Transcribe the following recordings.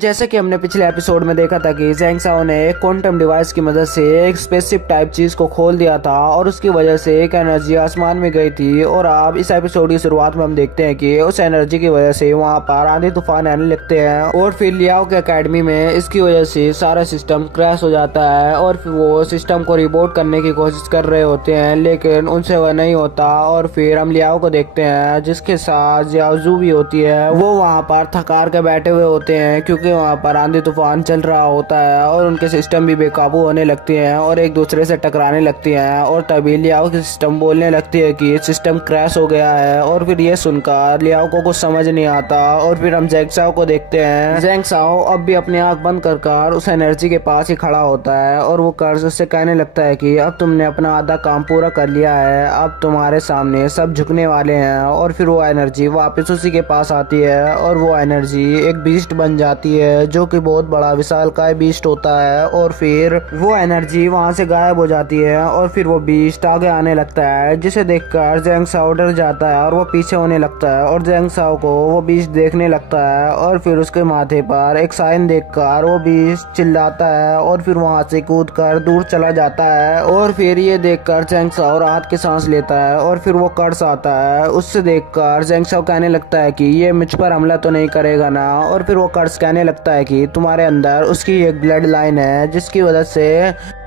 जैसे कि हमने पिछले एपिसोड में देखा था कि ज़ेंग साओ ने एक क्वांटम डिवाइस की मदद से एक स्पेसशिप टाइप चीज को खोल दिया था और उसकी वजह से एक एनर्जी आसमान में गई थी। और अब इस एपिसोड की शुरुआत में हम देखते हैं कि उस एनर्जी की वजह से वहां पर आंधी तूफान आने लगते हैं और फिर लियाओ के एकेडमी में इसकी वजह से सारा सिस्टम क्रैश हो जाता है और फिर वो सिस्टम को रिबूट करने की कोशिश कर रहे होते हैं, लेकिन उनसे वह नहीं होता। और फिर हम लियाओ को देखते हैं जिसके साथ जियाओजू भी होती है। वो वहाँ पर थकार के बैठे हुए होते हैं क्योंकि वहाँ पर आंधी तूफान चल रहा होता है और उनके सिस्टम भी बेकाबू होने लगती हैं और एक दूसरे से टकराने लगती हैं। और तभी लियाओ की सिस्टम बोलने लगती है कि सिस्टम क्रैश हो गया है। और फिर ये सुनकर लियाओ को कुछ समझ नहीं आता और फिर हम ज़ेंग साओ को देखते हैं। ज़ेंग साओ अब भी अपनी आंख बंद कर उस एनर्जी के पास ही खड़ा होता है और वो कर्ज उससे कहने लगता है कि अब तुमने अपना आधा काम पूरा कर लिया है, अब तुम्हारे सामने सब झुकने वाले हैं। और फिर वो एनर्जी वापस उसी के पास आती है और वो एनर्जी एक बीस्ट बन जाती है जो कि बहुत बड़ा विशालकाय बीस्ट होता है। और फिर वो एनर्जी वहां से गायब हो जाती है और फिर वो बीस्ट आगे आने लगता है, जिसे देखकर ज़ेंग साओ डर जाता है और वो पीछे होने लगता है और ज़ेंग साओ को वो बीस्ट देखने लगता है। और फिर उसके माथे पर एक साइन देखकर वो बीस्ट चिल्लाता है और फिर वहां से कूद कर दूर चला जाता है। और फिर ये देखकर ज़ेंग साओ राहत की सांस लेता है और फिर वो कर्स आता है। उससे देखकर ज़ेंग साओ कहने लगता है कि ये मुझ पर हमला तो नहीं करेगा ना। और फिर वो कर्स कहने लगता है कि तुम्हारे अंदर उसकी एक ब्लड लाइन है जिसकी वजह से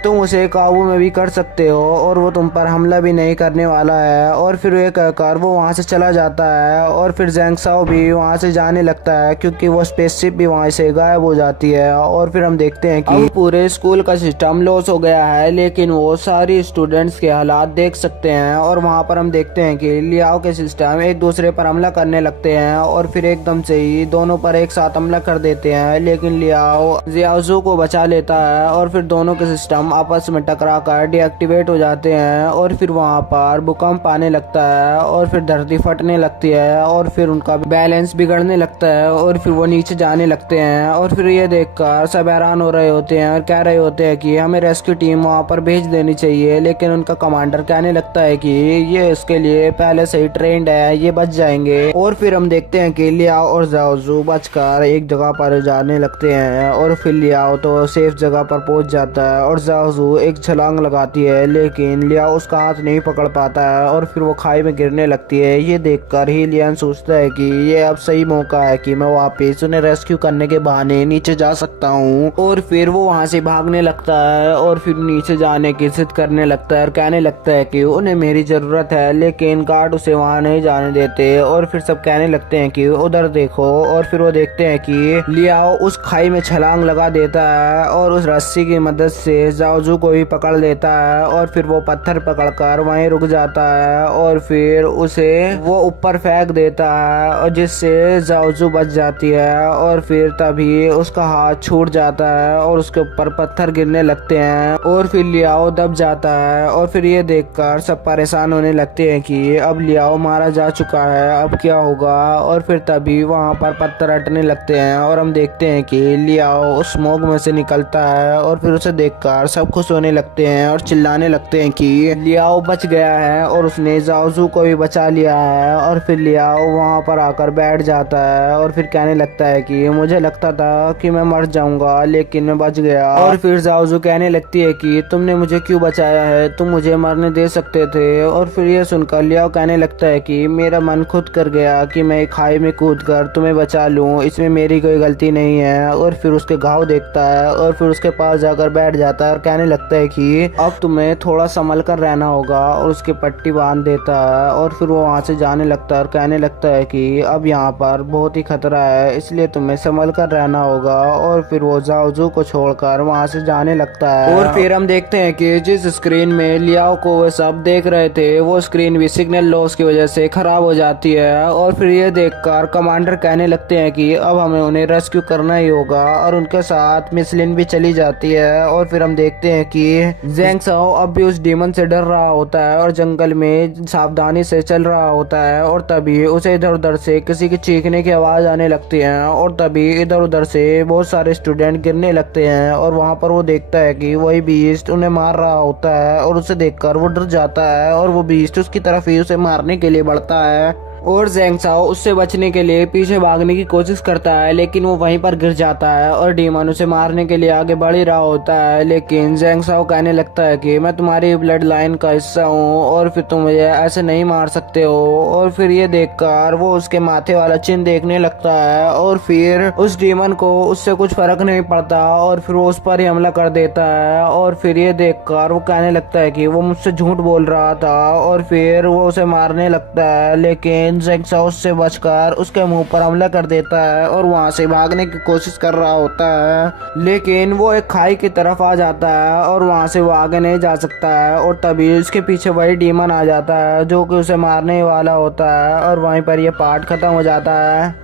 तुम उसे काबू में भी कर सकते हो और वो तुम पर हमला भी नहीं करने वाला है। और फिर ये कहकर वो वहां से चला जाता है और फिर ज़ेंग साओ भी वहां से जाने लगता है क्योंकि वो स्पेसशिप भी वहां से गायब हो जाती है। और फिर हम देखते हैं कि पूरे स्कूल का सिस्टम लॉस हो गया है, लेकिन वो सारी स्टूडेंट्स के हालात देख सकते हैं। और वहां पर हम देखते हैं कि लियाओ के सिस्टम एक दूसरे पर हमला करने लगते हैं और फिर एकदम से ही दोनों पर एक साथ हमला कर देते हैं, लेकिन लियाओ जियाओजू को बचा लेता है और फिर दोनों के सिस्टम आपस में टकरा कर डीएक्टिवेट हो जाते हैं। और फिर वहां पर भूकंप आने लगता है और फिर धरती फटने लगती है और फिर उनका बैलेंस बिगड़ने लगता है और फिर वो नीचे जाने लगते हैं। और फिर ये देखकर सब हैरान हो रहे होते हैं और कह रहे होते हैं कि हमें रेस्क्यू टीम वहां पर भेज देनी चाहिए, लेकिन उनका कमांडर कहने लगता है कि ये इसके लिए पहले से ही ट्रेंड है, ये बच जाएंगे। और फिर हम देखते हैं कि लियाओ और जियाओजू बचकर एक जगह पर जाने लगते हैं और फिर लियाओ तो सेफ जगह पर पहुंच जाता है और जियाओजू एक छलांग लगाती है, लेकिन लियाओ उसका हाथ नहीं पकड़ पाता है और फिर वो खाई में गिरने लगती है। ये देखकर ही लियान सोचता है कि ये अब सही मौका है कि मैं वापस उन्हें रेस्क्यू करने के बहाने नीचे जा सकता हूँ। और फिर वो वहां से भागने लगता है और फिर नीचे जाने की जिद करने लगता है और कहने लगता है कि उन्हें मेरी जरूरत है, लेकिन गार्ड उसे वहां नहीं जाने देते। और फिर सब कहने लगते हैं कि उधर देखो। और फिर वो देखते हैं कि लियाओ उस खाई में छलांग लगा देता है और उस रस्सी की मदद से जियाओजू को भी पकड़ लेता है और फिर वो पत्थर पकड़कर वहीं रुक जाता है और फिर उसे वो ऊपर फेंक देता है और जिससे जियाओजू बच जाती है। और फिर तभी उसका हाथ छूट जाता है और उसके ऊपर पत्थर गिरने लगते हैं और फिर लियाओ दब जाता है। और फिर ये देखकर सब परेशान होने लगते हैं कि अब लियाओ मारा जा चुका है, अब क्या होगा। और फिर तभी वहां पर पत्थर हटने लगते हैं और हम देखते हैं कि लियाओ उस स्मोक में से निकलता है और फिर उसे देखकर सब खुश होने लगते हैं और चिल्लाने लगते हैं कि लियाओ बच गया है और उसने जियाओजू को भी बचा लिया है। और फिर लियाओ वहां पर आकर बैठ जाता है और फिर कहने लगता है कि मुझे लगता था कि मैं मर जाऊंगा, लेकिन मैं बच गया। और फिर जियाओजू कहने लगती है कि तुमने मुझे क्यों बचाया है, तुम मुझे मरने दे सकते थे। और फिर ये सुनकर लियाओ कहने लगता है कि मेरा मन खुद कर गया कि मैं खाई में कूद कर तुम्हें बचा लूं, इसमें मेरी कोई गलती नहीं है। और फिर उसके घाव देखता है और फिर उसके पास जाकर बैठ जाता है और कहने लगता है कि अब तुम्हें थोड़ा संभल कर रहना होगा और उसकी पट्टी बांध देता है। और फिर वो वहां से जाने लगता है और कहने लगता है कि अब यहाँ पर बहुत ही खतरा है, इसलिए तुम्हें संभल कर रहना होगा। और फिर वो जियाओजू को छोड़कर वहां से जाने लगता है। और फिर हम देखते हैं कि जिस स्क्रीन में लियाओ को वो सब देख रहे थे वो स्क्रीन भी सिग्नल लॉस की वजह से खराब हो जाती है। और फिर ये देखकर कमांडर कहने लगते हैं कि अब हमें उन्हें रेस्क्यू करना ही होगा और उनके साथ मिसलिन भी चली जाती है। और फिर हम देखते हैं कि ज़ेंग साओ अब भी उस डीमन से डर रहा होता है और जंगल में सावधानी से चल रहा होता है। और तभी उसे इधर उधर से किसी की चीखने की आवाज आने लगती है और तभी इधर उधर से बहुत सारे स्टूडेंट गिरने लगते हैं। और वहां पर वो देखता है कि वही बीस्ट उन्हें मार रहा होता है और उसे देखकर वो डर जाता है और वो बीस्ट उसकी तरफ ही उसे मारने के लिए बढ़ता है। और ज़ेंग साओ उससे बचने के लिए पीछे भागने की कोशिश करता है, लेकिन वो वहीं पर गिर जाता है और डीमन उसे मारने के लिए आगे बढ़ ही रहा होता है। लेकिन ज़ेंग साओ कहने लगता है कि मैं तुम्हारी ब्लड लाइन का हिस्सा हूँ और फिर तुम मुझे ऐसे नहीं मार सकते हो। और फिर ये देखकर वो उसके माथे वाला चिन्ह देखने लगता है और फिर उस डीमन को उससे कुछ फर्क नहीं पड़ता और फिर वो उस पर ही हमला कर देता है। और फिर ये देखकर वो कहने लगता है कि वो मुझसे झूठ बोल रहा था और फिर वो उसे मारने लगता है, लेकिन ज़ेंग साओ उससे बचकर उसके मुंह पर हमला कर देता है और वहां से भागने की कोशिश कर रहा होता है। लेकिन वो एक खाई की तरफ आ जाता है और वहां से वो आगे नहीं जा सकता है और तभी उसके पीछे वही डीमन आ जाता है जो कि उसे मारने वाला होता है और वहीं पर ये पार्ट खत्म हो जाता है।